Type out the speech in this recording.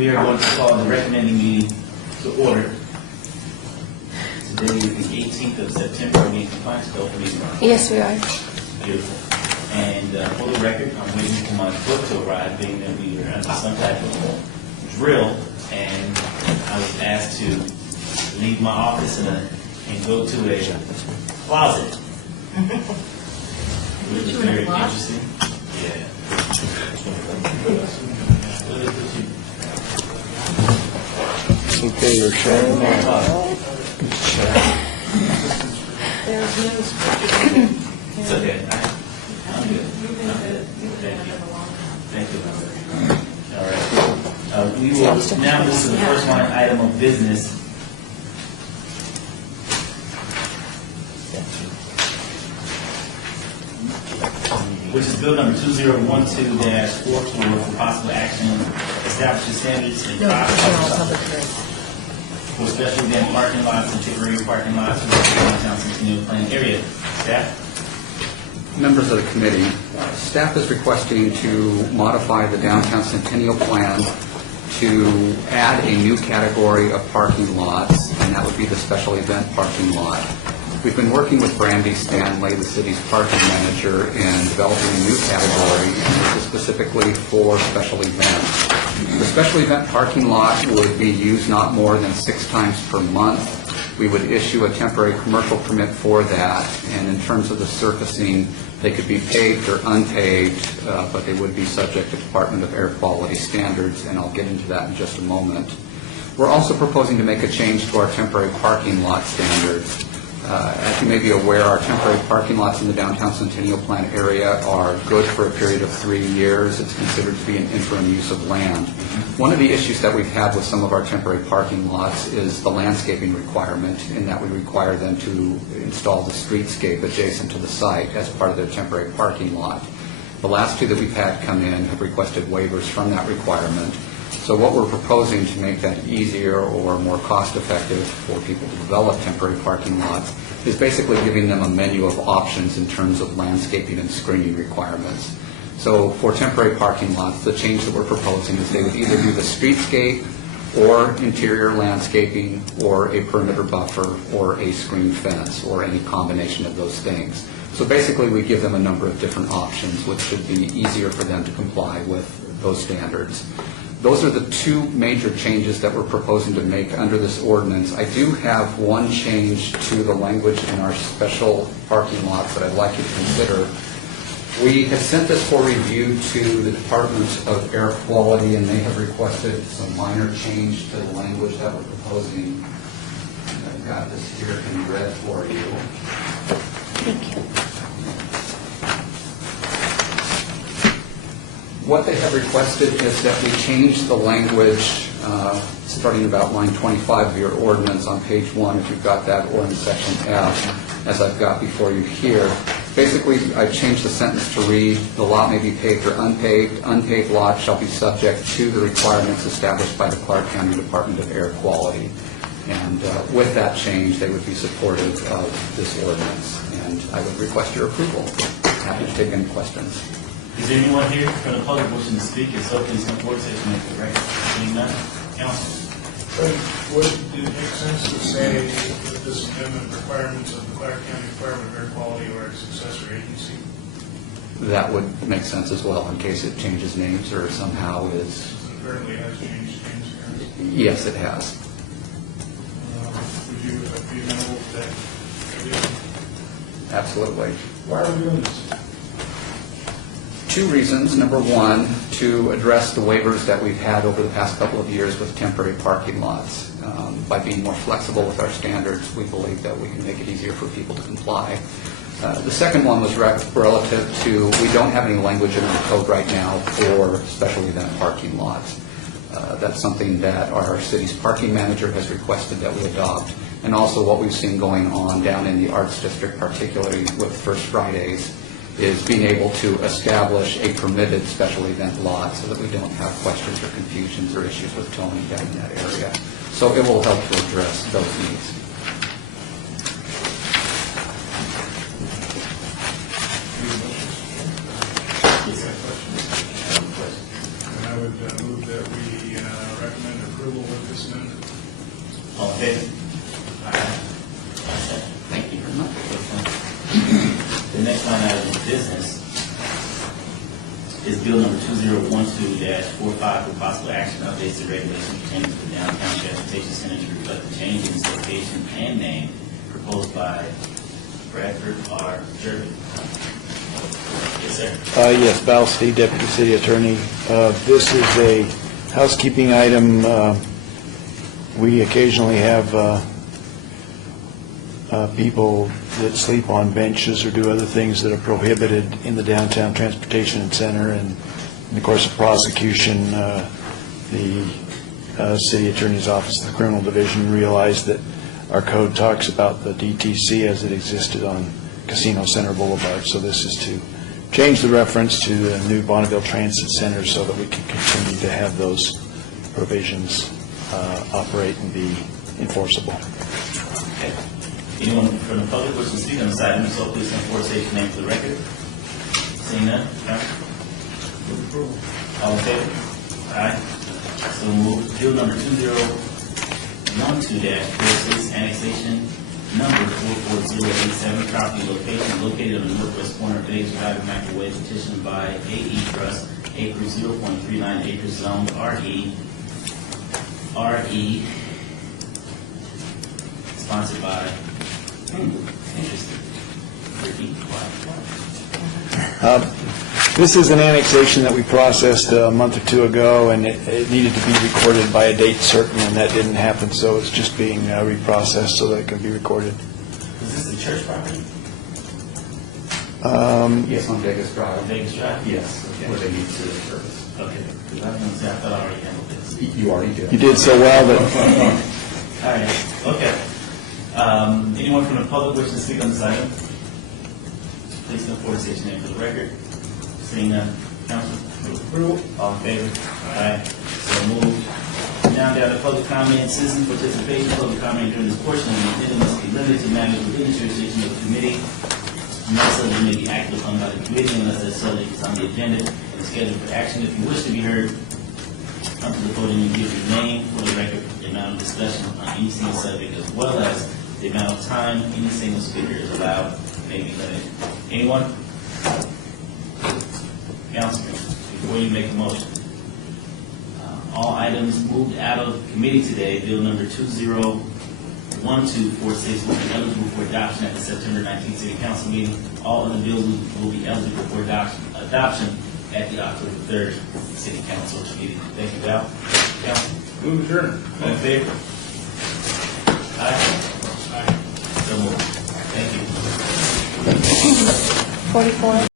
We are going to call the recommending meeting to order. Today is the 18th of September. Are we in compliance with the open meeting law? Yes, we are. Beautiful. And for the record, I'm waiting for my book to arrive, being that we were under some type of drill, and I was asked to leave my office and go to a closet. Which is very interesting. Yeah. Okay, you're sharing. It's okay. I'm good. Thank you. All right. We will now move to the first item of business. Which is bill number 2012-44 for possible action, establishing standards and for special event parking lots and temporary parking lots for the downtown Centennial Plan area. Staff? Members of the committee, staff is requesting to modify the downtown Centennial Plan to add a new category of parking lots, and that would be the special event parking lot. We've been working with Brandy Stanley, the city's parking manager, in developing a new category, and this is specifically for special events. The special event parking lot would be used not more than 6 times per month. We would issue a temporary commercial permit for that, and in terms of the surfacing, they could be paved or unpaved, but they would be subject to Department of Air Quality standards, and I'll get into that in just a moment. We're also proposing to make a change to our temporary parking lot standards. As you may be aware, our temporary parking lots in the downtown Centennial Plan area are good for a period of 3 years. It's considered to be an interim use of land. One of the issues that we've had with some of our temporary parking lots is the landscaping requirement, in that we require them to install the streetscape adjacent to the site as part of their temporary parking lot. The last 2 that we've had come in have requested waivers from that requirement. So what we're proposing to make that easier or more cost-effective for people to develop temporary parking lots is basically giving them a menu of options in terms of landscaping and screening requirements. So for temporary parking lots, the change that we're proposing is they would either do the streetscape or interior landscaping or a perimeter buffer or a screen fence or any combination of those things. So basically we give them a number of different options, which should be easier for them to comply with those standards. Those are the 2 major changes that we're proposing to make under this ordinance. I do have one change to the language in our special parking lots that I'd like you to consider. We have sent this for review to the Department of Air Quality, and they have requested some minor change to the language that we're proposing. I've got this here in red for you. Thank you. What they have requested is that we change the language starting about line 25 of your ordinance on page 1, if you've got that, or in section F, as I've got before you here. Basically, I've changed the sentence to read, the lot may be paved or unpaved. Unpaved lots shall be subject to the requirements established by the Clark County Department of Air Quality. And with that change, they would be supportive of this ordinance. And I would request your approval. Happy to take any questions. Is there anyone here from the public wishing to speak? If so, please come forward, say your name for the record. Seeing none, council. Would it make sense to say that this amendment requirements of the Clark County Department of Air Quality or its successor agency? That would make sense as well, in case it changes names or somehow is... It apparently has changed names here. Yes, it has. Would you be amenable to that? Absolutely. Why are we doing this? 2 reasons. Number 1, to address the waivers that we've had over the past couple of years with temporary parking lots. By being more flexible with our standards, we believe that we can make it easier for people to comply. The second one was relative to, we don't have any language in our code right now for special event parking lots. That's something that our city's parking manager has requested that we adopt. And also what we've seen going on down in the Arts District, particularly with First Fridays, is being able to establish a permitted special event lot so that we don't have questions or confusions or issues with towing down in that area. So it will help to address those needs. And I would move that we is Bill number 2012-45 for possible action updates to regulations pertaining to the downtown transportation center to reflect the change in its location and name proposed by Bradford R. Jervin. Yes, sir. Yes, Val Steve, Deputy City Attorney. This is a housekeeping item. We occasionally have people that sleep on benches or do other things that are prohibited in the downtown transportation center, and in the course of prosecution, the City Attorney's Office, the Criminal Division, realized that our code talks about the DTC as it existed on Casino Center Boulevard, so this is to change the reference to the new Bonneville Transit Center so that we can continue to have those provisions operate and be enforceable. Okay. Anyone from the public wishing to speak on this item, so please come forward, state your name for the record. Seeing none, Council? All in favor? Aye. So moved. Bill number 2012-46, annexation number 44087, property located on the northwest corner of Davis Drive and Microwave, petitioned by AE Trust, acres 0.39 acres zoned RE, sponsored by, interesting. Repeat. This is an annexation that we processed a month or two ago, and it needed to be recorded by a date certain, and that didn't happen, so it's just being reprocessed so that it can be recorded. Is this the church property? Yes, on Vegas On Drive. Vegas Drive? Yes, where they need to service. Okay. Because I was going to say, I thought I already handled this. You already did. You did so well that All right, okay. Anyone from the public wishing to speak on this item? Please come forward, state your name for the record. Seeing none, Council? All in favor? Aye. So moved. Now down to public comment, citizen participation. Public comment during this portion of the agenda must be limited to matters within the jurisdiction of the committee. No subject may be acted upon by the committee unless that subject is on the agenda and is scheduled for action. If you wish to be heard, come to the podium and give your name for the record, the amount of discussion on any single subject, as well as the amount of time any single speaker is allowed may be limited. Anyone? Councilman, before you make a motion, all items moved out of committee today, bill number 2012-46 will be eligible for adoption at the September 19th City Council meeting. All other bills will be eligible for adoption at the October 3rd City Council meeting. Thank you, Val. Council? Move adjourned. All in favor? Aye. Aye. So moved. Thank you. 44.